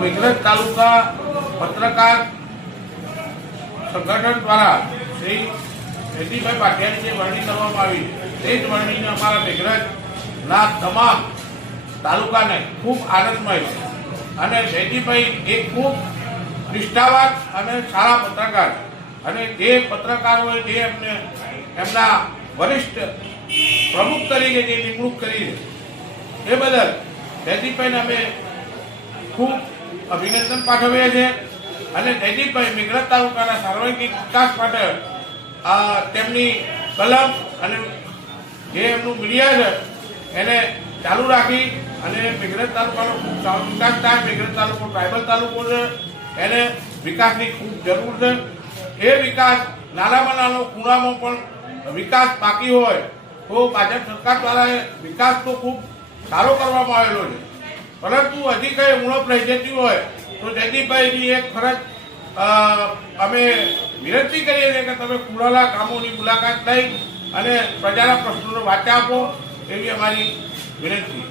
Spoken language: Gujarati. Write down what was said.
મેઘરજ તાલુકા પત્રકાર સંગઠન દ્વારા શ્રી જયદીપભાઈ પાટિયાની જે વરણી કરવામાં આવી તે જ વરણીને અમારા મેઘરજના તમામ તાલુકાને ખૂબ આનંદમય છે અને જયદીપભાઈ એ ખૂબ નિષ્ઠાવાન અને સારા પત્રકાર અને જે પત્રકારોએ જે એમને એમના વરિષ્ઠ પ્રમુખ તરીકે જે નિમણૂક કરી છે એ બદલ જયદીપભાઈને અમે ખૂબ અભિનંદન પાઠવીએ છીએ અને જયદીપભાઈ મેઘરજ તાલુકાના સાર્વજનિક વિકાસ માટે તેમની કલમ અને જે એમનું મીડિયા છે એને ચાલુ રાખી અને મેઘરજ તાલુકાનો ખૂબ સારો વિકાસ થાય. મેઘરજ તાલુકો ટ્રાઇબલ તાલુકો છે, એને વિકાસની ખૂબ જરૂર છે. એ વિકાસ નાનામાં નાનો ખૂણામાં પણ વિકાસ બાકી હોય તો ભાજપ સરકાર દ્વારા વિકાસ તો ખૂબ સારો કરવામાં આવેલો છે, પરંતુ હજી કંઈ ઉણપ રહી જતી હોય તો જયદીપભાઈની એક ફરજ અમે વિનંતી કરીએ છીએ કે તમે ખૂણાલા ગામોની મુલાકાત લઈ અને પ્રજાના પ્રશ્નોને વાચા આપો એવી અમારી વિનંતી.